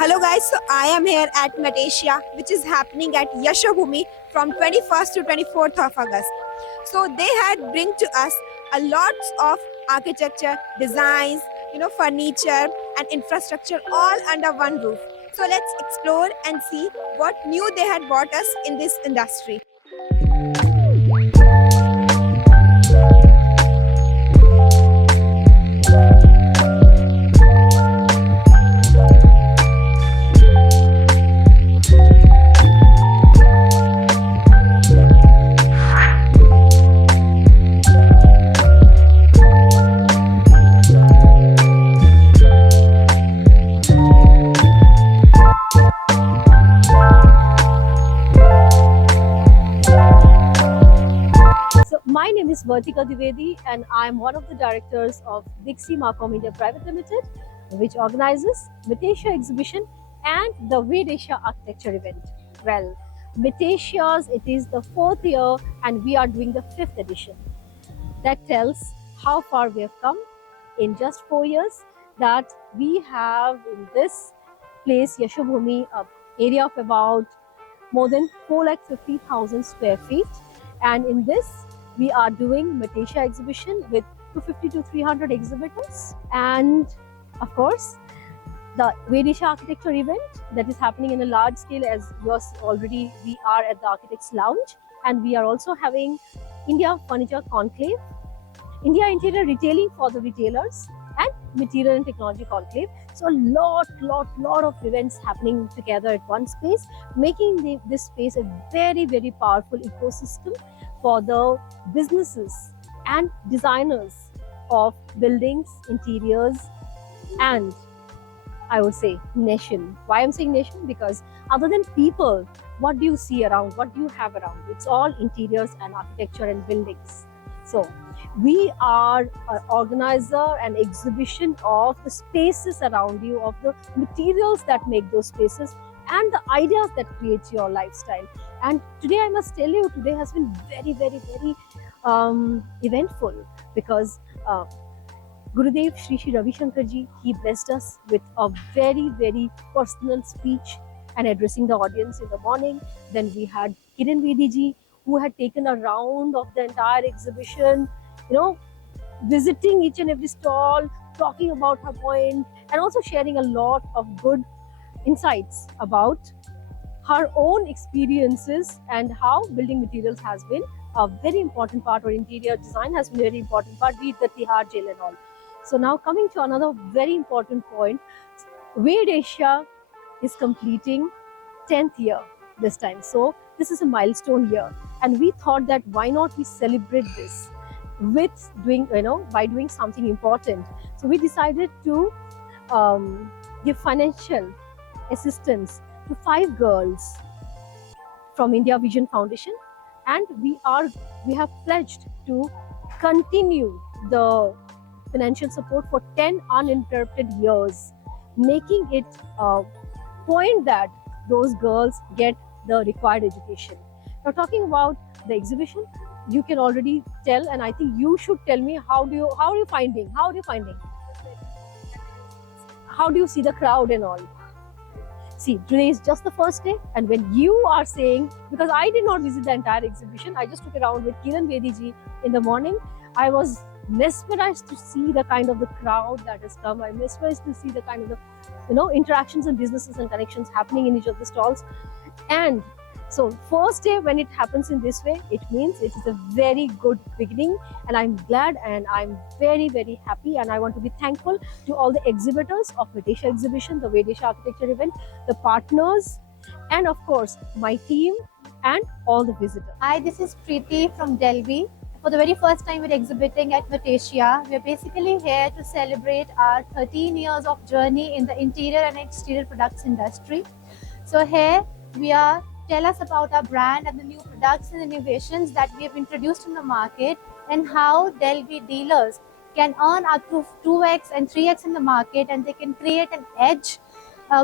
Hello guys, so I am here at Metasia, which is happening at Yashobhumi from 21st to 24th of August. So they had bring to us a lots of architecture, designs, furniture and infrastructure all under one roof. So let's explore and see what new they had brought us in this industry. So my name is Vartika Divedi and I'm one of the directors of Dixie Marcom India Private Limited, which organizes Metasia exhibition and the Vedasia architecture event. Well, Metasia's it is the fourth year and we are doing the fifth edition. That tells how far we have come in just 4 years, that we have in this place Yashobhumi a area of about more than 450,000 square feet, and in this we are doing Metasia exhibition with 250 to 300 exhibitors, and of course the Vedisha architecture event that is happening in a large scale. As yours already, we are at the Architects Lounge, and we are also having India Furniture Conclave, India Interior Retailing for the retailers, and Material and Technology Conclave. So a lot of events happening together at one space, making this space a very powerful ecosystem for the businesses and designers of buildings, interiors, and I would say nation. Why I'm saying nation? Because other than people, what do you see around? What do you have around? It's all interiors and architecture and buildings. So we are an organizer and exhibition of the spaces around you, of the materials that make those spaces, and the ideas that create your lifestyle. And today I must tell you, today has been very eventful, because Gurudev Shri Ravi Shankar ji, he blessed us with a very personal speech and addressing the audience in the morning. Then we had Kiran Bedi ji, who had taken a round of the entire exhibition, you know, visiting each and every stall, talking about her point, and also sharing a lot of good insights about her own experiences and how building materials has been a very important part, or interior design has been a very important part, be it the Tihar jail and all. So now coming to another very important point, Wade Asia is completing 10th year this time. So this is a milestone year, and we thought that why not we celebrate this with doing, by doing something important. So we decided to give financial assistance to 5 girls from India Vision Foundation, and we have pledged to continue the financial support for 10 uninterrupted years, making it a point that those girls get the required education. Now, talking about the exhibition, you can already tell, and I think you should tell me how are you finding? How do you see the crowd and all? See, today is just the first day, and when you are saying, because I did not visit the entire exhibition, I just took it around with Kiran Bedi ji in the morning. I was mesmerized to see the kind of the crowd that has come. I'm mesmerized to see the kind of the interactions and businesses and connections happening in each of the stalls. And so first day when it happens in this way, it means it is a very good beginning, and I'm glad and I'm very happy, and I want to be thankful to all the exhibitors of Metasia exhibition, the Vedisha architecture event, the partners, and of course my team and all the visitors. Hi, this is Preeti from Delhi. For the very first time we're exhibiting at Metasia. We're basically here to celebrate our 13 years of journey in the interior and exterior products industry. So here we are, tell us about our brand and the new products and innovations that we have introduced in the market, and how Delhi dealers can earn up to 2x and 3x in the market, and they can create an edge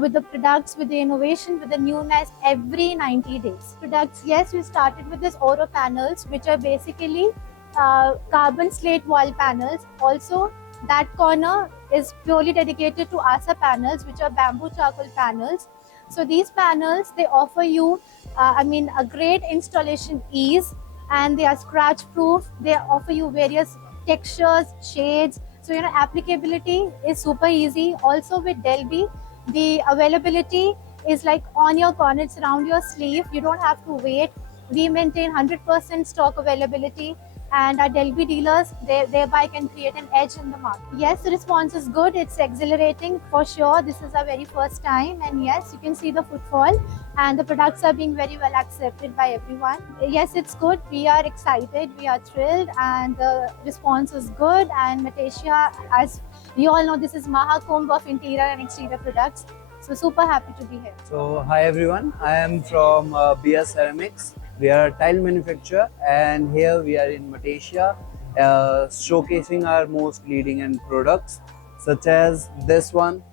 with the products, with the innovation, with the newness every 90 days. Products, yes, we started with this Oro panels, which are basically carbon slate wall panels. Also, that corner is purely dedicated to ASA panels, which are bamboo charcoal panels. So these panels, they offer you, a great installation ease, and they are scratch proof. They offer you various textures, shades. So, applicability is super easy. Also with Delby, the availability is like on your corner, it's around your sleeve. You don't have to wait. We maintain 100% stock availability, and our Delby dealers, they thereby can create an edge in the market. Yes, the response is good. It's exhilarating for sure. This is our very first time, and yes, you can see the footfall, and the products are being very well accepted by everyone. Yes, it's good. We are excited. We are thrilled, and the response is good. And Matesia, as we all know, this is Mahakumbh of interior and exterior products. So super happy to be here. So hi everyone, I am from BS Ceramics. We are a tile manufacturer, and here we are in Matesia, showcasing our most leading end products, such as this one.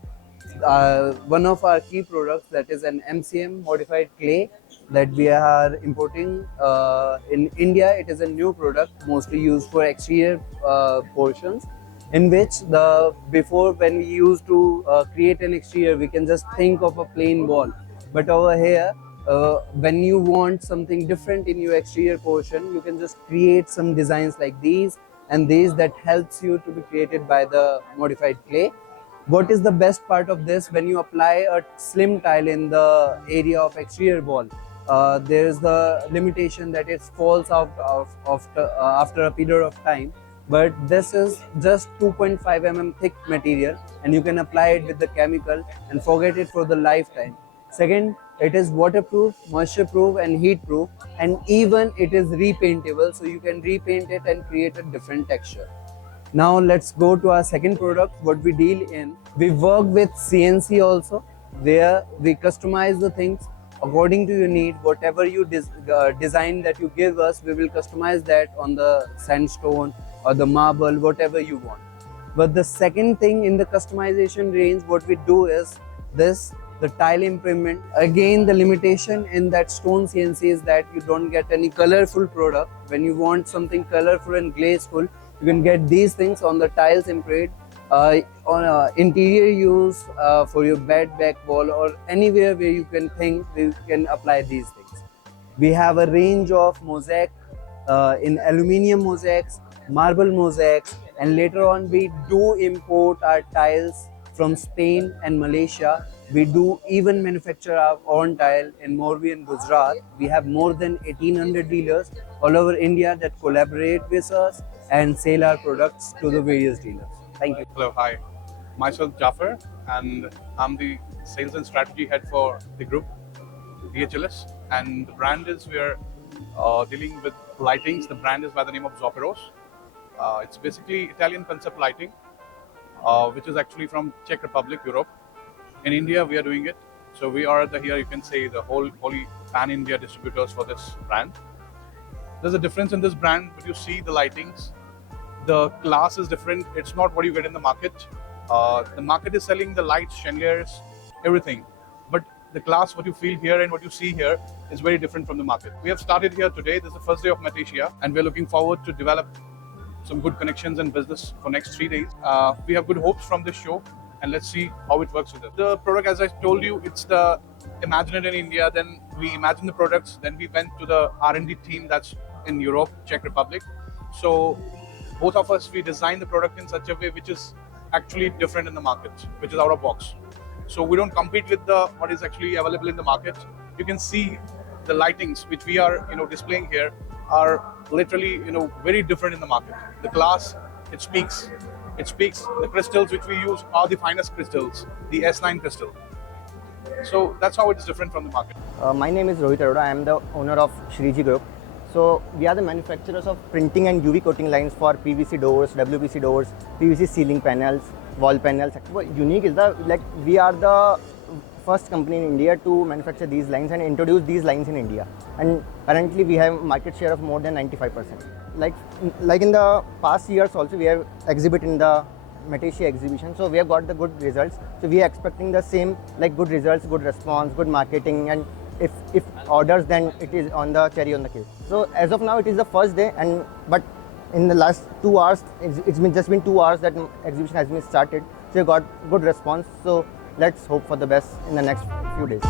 One of our key products, that is an MCM modified clay that we are importing in India. It is a new product mostly used for exterior portions, in which before, when we used to create an exterior, we can just think of a plain wall, but over here, when you want something different in your exterior portion, you can just create some designs like these and these that helps you to be created by the modified clay. What is the best part of this? When you apply a slim tile in the area of exterior wall, there is the limitation that it falls out after a period of time. But this is just 2.5 mm thick material, and you can apply it with the chemical and forget it for the lifetime. Second, it is waterproof, moisture proof and heat proof, and even it is repaintable, so you can repaint it and create a different texture. Now let's go to our second product, what we deal in. We work with CNC also, where we customize the things according to your need. Whatever you design that you give us, we will customize that on the sandstone or the marble, whatever you want. But the second thing in the customization range, what we do is this, the tile improvement. Again, the limitation in that stone CNC is that you don't get any colorful product. When you want something colorful and glazeful, you can get these things on the tiles imprinted on interior use for your bed, back wall, or anywhere where you can think you can apply these things. We have a range of mosaic in aluminium mosaics, marble mosaics, and later on we do import our tiles from Spain and Malaysia. We do even manufacture our own tile in Morbi and Gujarat. We have more than 1800 dealers all over India that collaborate with us and sell our products to the various dealers. Thank you. Hello, hi. Myself Jafar, and I'm the sales and strategy head for the group, DHLS. And the brand is, we are dealing with lightings. The brand is by the name of Zoperos. It's basically Italian concept lighting, which is actually from Czech Republic, Europe. In India, we are doing it. So we are here, you can say, the wholly pan-India distributors for this brand. There's a difference in this brand, but you see the lightings. The class is different. It's not what you get in the market. The market is selling the lights, chandeliers, everything. But the class, what you feel here and what you see here is very different from the market. We have started here today. This is the first day of Matesia, and we're looking forward to develop some good connections and business for next 3 days. We have good hopes from this show, and let's see how it works with it. The product, as I told you, it's the Imagine It in India. Then we imagine the products. Then we went to the R&D team that's in Europe, Czech Republic. So both of us, we design the product in such a way which is actually different in the market, which is out of box. So we don't compete with what is actually available in the market. You can see the lightings which we are displaying here are literally very different in the market. The glass, it speaks. The crystals which we use are the finest crystals, the S9 crystal. So that's how it is different from the market. My name is Rohit Arora. I am the owner of Shriji Group. So we are the manufacturers of printing and UV coating lines for PVC doors, WPC doors, PVC ceiling panels, wall panels. What unique is we are the first company in India to manufacture these lines and introduce these lines in India. And currently we have market share of more than 95%. Like in the past years also, we have exhibit in the Matesia exhibition. So we have got the good results. So we are expecting the same, good results, good response, good marketing, and if orders, then it is on the cherry on the cake. So as of now, it is the first day, but in the last 2 hours, it's just been 2 hours that exhibition has been started. So we got good response. So let's hope for the best in the next few days.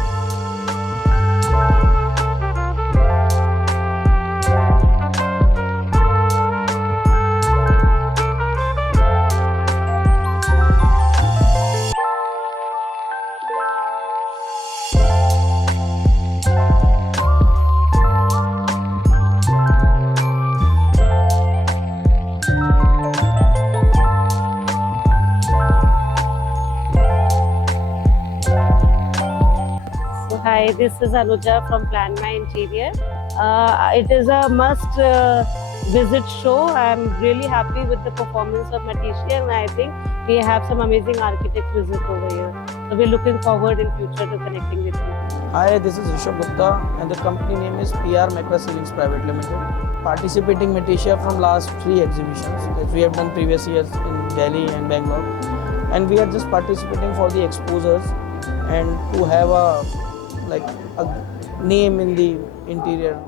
So hi, this is Anuja from Plan My Interior. It is a must visit show. I'm really happy with the performance of Matishia, and I think we have some amazing architects visit over here. So we're looking forward in future to connecting with you. Hi, this is Rishabh Gupta and the company name is PR Macra Ceilings Private Limited. Participating Matishia from last 3 exhibitions that we have done previous years in Delhi and Bangalore, and we are just participating for the exposures and to have a name in the interior